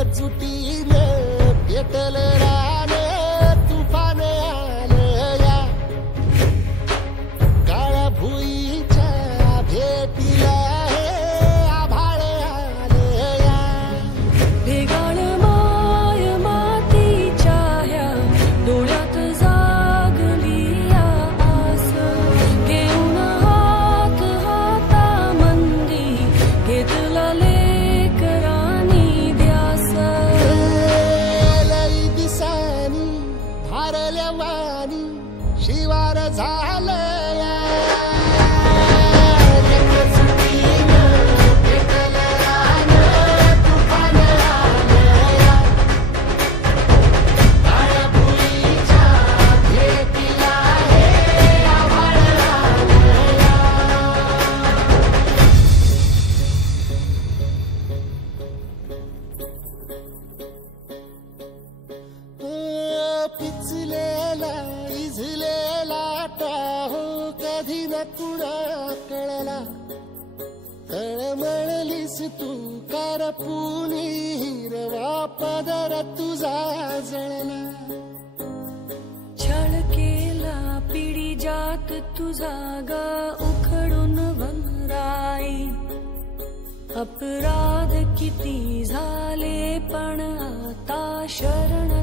एकजुटीने पेटलं रान तुफान आलं या काळ्या भुईच्या भेटीला हे आभाळ आलं या भेगाळ माय मातीच्या ह्या डोळ्यात जागली या आस घेऊन हात हातामंदी घेतला लेकरांनी ध्यास लई दिसानी धारल्या वाणी शिवार झालं या एकजुटीनं पेटलं रान तुफान आलं या काळ्या भुईच्या भेटीला हे आभाळ आलं या पिचलेला इझलेला टाहो कधी न कुणा कळला तळमळलीस तू करपुनी हिरवा पदर तुझा जळला छळ केला पिढी जात तुझा ग उखडून वनराई अपराध किती झाले पण आता शरण